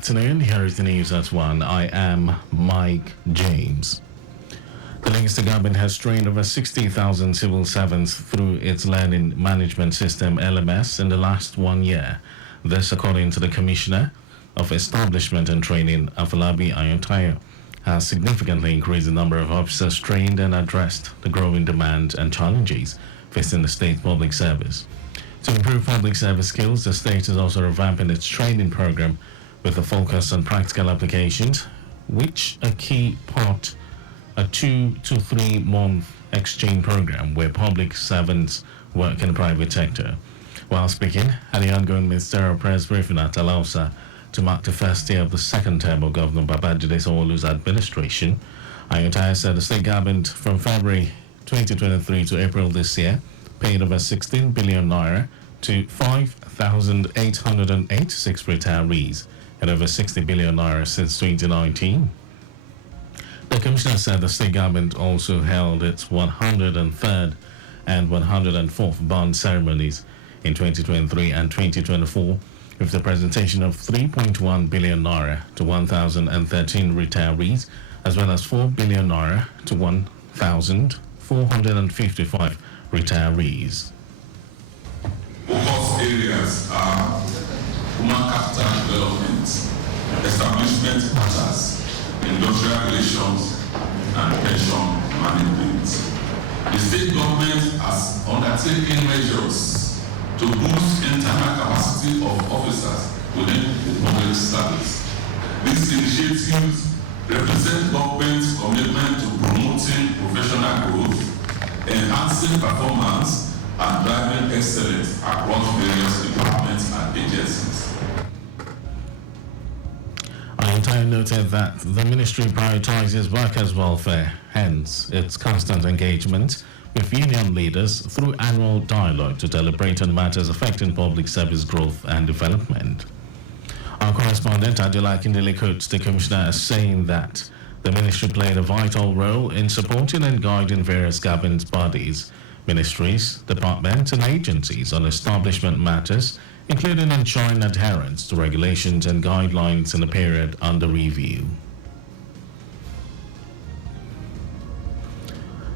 afternoon. Here is the news at 1. I am Mike James. The Lancaster government has trained over 60,000 civil servants through its learning management system LMS in the last 1 year. This according to the Commissioner of Establishment and Training, Afolabi Ayontayo, has significantly increased the number of officers trained and addressed the growing demand and challenges facing the state public service. To improve public service skills, the state is also revamping its training program with a focus on practical applications, which a key part a 2 to 3 month exchange program where public servants work in the private sector. While speaking at the ongoing ministerial press briefing at Alausa to mark the first day of the second term of Governor Babajide Sanwo-Olu's administration, Ayontayo said the state government from February 2023 to April this year paid over 16 billion naira to 5,886 retirees and over 60 billion naira since 2019. The Commissioner said the state government also held its 103rd and 104th bond ceremonies in 2023 and 2024 with the presentation of 3.1 billion naira to 1,013 retirees as well as 4 billion naira to 1,455 retirees. Focus areas are human capital development, establishment matters, industrial relations, and pension management. The state government has undertaken measures to boost internal capacity of officers within the public service. These initiatives represent government's commitment to promoting professional growth, enhancing performance, and driving excellence across various departments and agencies. Ayontayo noted that the ministry prioritizes workers' welfare, hence its constant engagement with union leaders through annual dialogue to deliberate on matters affecting public service growth and development. Our correspondent Adeola Akindele quotes the Commissioner as saying that the ministry played a vital role in supporting and guiding various government bodies, ministries, departments, and agencies on establishment matters, including ensuring adherence to regulations and guidelines in the period under review.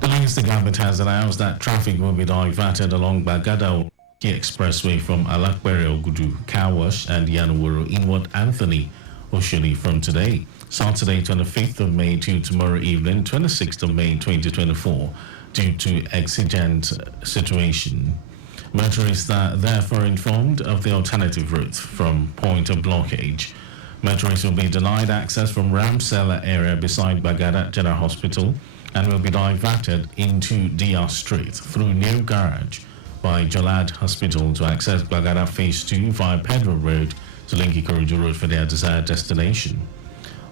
The Lancaster government has announced that traffic will be diverted along Bagada Expressway from Alakbere Ogudu, Kawash, and Yanwuru inward Anthony Oshodi from today, Saturday 25th of May to tomorrow evening, 26th of May 2024, due to exigent situation. Motorists are therefore informed of the alternative route from point of blockage. Motorists will be denied access from Ramsela area beside Bagada General Hospital and will be diverted into DR Street through New Garage by Jalad Hospital to access Bagada Phase 2 via Pedro Road to link Ikorodu Road for their desired destination.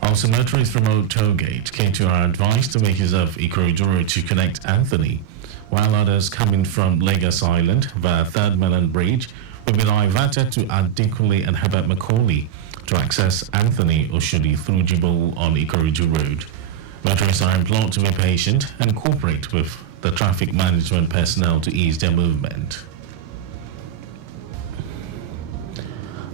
Also, motorists from Old Tollgate, K2 are advised to make use of Ikorodu Road to connect Anthony, while others coming from Lagos Island via Third Mainland Bridge will be diverted to Adikule and Herbert Macaulay to access Anthony Oshodi through Jibo on Ikorodu Road. Motorists are implored to be patient and cooperate with the traffic management personnel to ease their movement.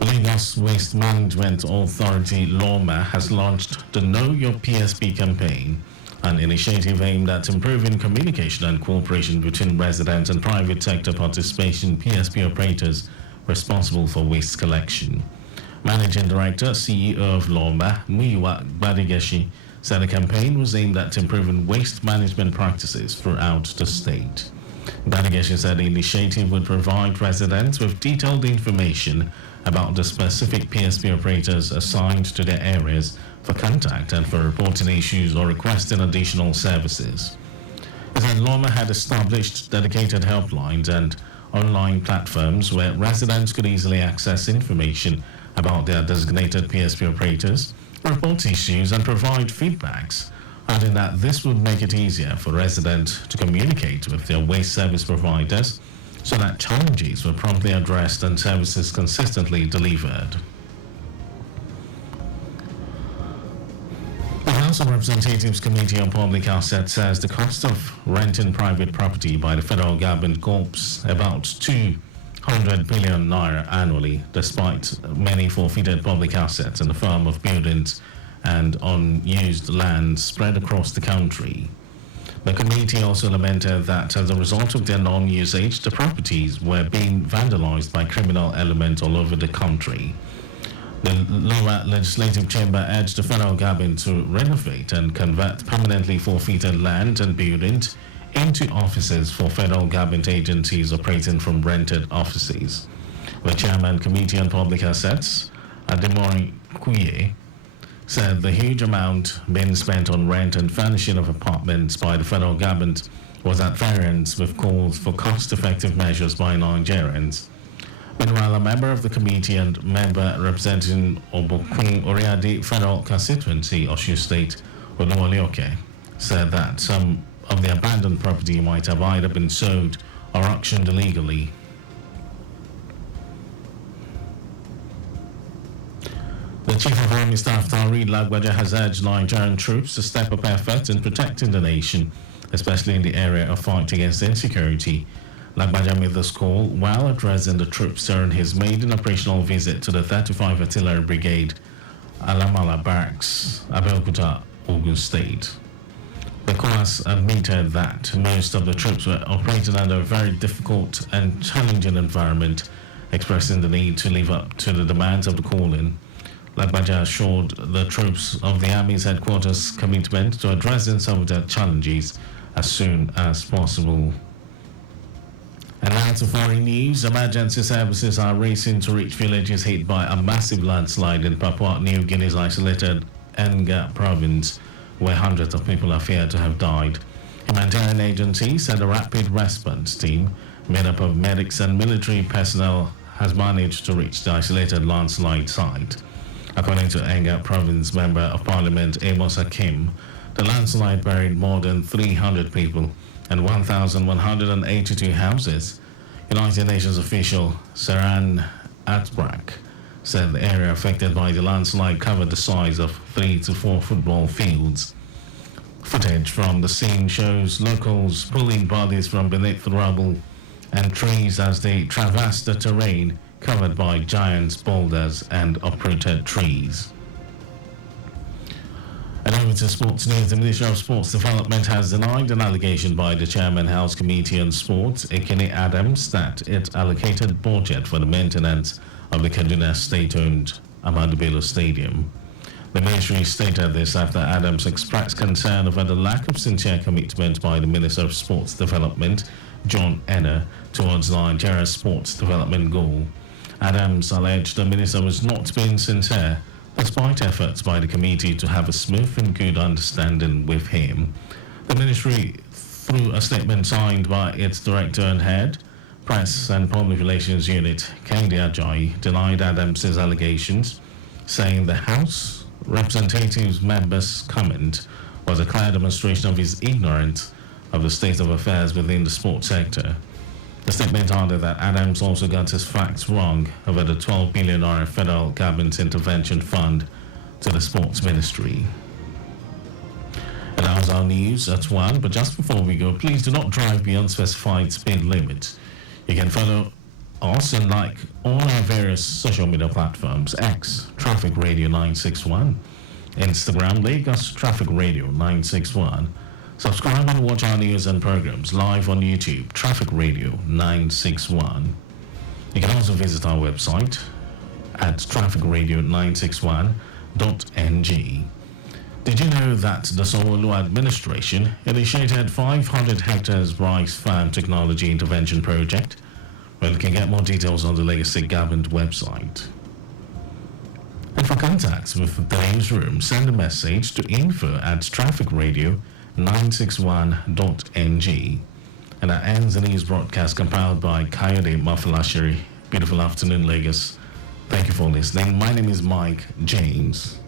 Lagos Waste Management Authority LOMA has launched the Know Your PSP campaign, an initiative aimed at improving communication and cooperation between residents and private sector participation PSP operators responsible for waste collection. Managing Director, CEO of LOMA, Muyiwa Badigeshi, said the campaign was aimed at improving waste management practices throughout the state. Badigeshi said the initiative would provide residents with detailed information about the specific PSP operators assigned to their areas for contact and for reporting issues or requesting additional services. He said LOMA had established dedicated helplines and online platforms where residents could easily access information about their designated PSP operators, report issues, and provide feedbacks, adding that this would make it easier for residents to communicate with their waste service providers so that challenges were promptly addressed and services consistently delivered. The House of Representatives Committee on Public Assets says the cost of renting private property by the federal government gulps about 100 billion naira annually, despite many forfeited public assets in the form of buildings and unused land spread across the country. The committee also lamented that as a result of their non-usage, the properties were being vandalized by criminal elements all over the country. The lower legislative chamber urged the federal government to renovate and convert permanently forfeited land and buildings into offices for federal government agencies operating from rented offices. The chairman, Committee on Public Assets, Ademori Kuye, said the huge amount being spent on rent and furnishing of apartments by the federal government was at variance with calls for cost-effective measures by Nigerians. Meanwhile, a member of the committee and member representing Obokun Oriade Federal Constituency, Osun State, Oluwole, said that some of the abandoned property might have either been sold or auctioned illegally. The Chief of Army Staff, Taoreed Lagbaja, has urged Nigerian troops to step up efforts in protecting the nation, especially in the area of fight against insecurity. Lagbaja made this call while addressing the troops during his maiden operational visit to the 35 Artillery Brigade, Alamala Barracks, Abeokuta, Ogun State. The course admitted that most of the troops were operating under a very difficult and challenging environment, expressing the need to live up to the demands of the calling. Lagbaja assured the troops of the Army's headquarters' commitment to addressing some of their challenges as soon as possible. And now to foreign news. Emergency services are racing to reach villages hit by a massive landslide in Papua New Guinea's isolated Enga province, where hundreds of people are feared to have died. Humanitarian agencies said a rapid response team made up of medics and military personnel has managed to reach the isolated landslide site. According to Enga Province Member of Parliament Amos Hakim, the landslide buried more than 300 people and 1,182 houses. United Nations official Saran Atbrak said the area affected by the landslide covered the size of 3 to 4 football fields. Footage from the scene shows locals pulling bodies from beneath the rubble and trees as they traverse the terrain covered by giant boulders and uprooted trees. And over to sports news. The Ministry of Sports Development has denied an allegation by the Chairman House Committee on Sports, Ekene Adams, that it allocated budget for the maintenance of the Kaduna State-owned Ahmadu Bello Stadium. The ministry stated this after Adams expressed concern over the lack of sincere commitment by the Minister of Sports Development, John Enna, towards Nigeria's sports development goal. Adams alleged the minister was not being sincere, despite efforts by the committee to have a smooth and good understanding with him. The ministry, through a statement signed by its director and head, Press and Public Relations Unit, Kehinde Ajayi, denied Adams' allegations, saying the House Representatives member's comment was a clear demonstration of his ignorance of the state of affairs within the sports sector. The statement added that Adams also got his facts wrong over the 12 billion federal government intervention fund to the sports ministry. And that was our news at 1. But just before we go, please do not drive beyond specified speed limits. You can follow us and like all our various social media platforms: X, Traffic Radio 961, Instagram, Lagos Traffic Radio 961. Subscribe and watch our news and programs live on YouTube, Traffic Radio 961. You can also visit our website at trafficradio961.ng. Did you know that the Sanwo-Olu administration initiated 500 hectares rice farm technology intervention project? Well, you can get more details on the Lagos State Government website. And for contacts with the newsroom, send a message to info@trafficradio961.ng. And that ends the news broadcast compiled by Kayode Mafalashiri. Beautiful afternoon, Lagos. Thank you for listening. My name is Mike James.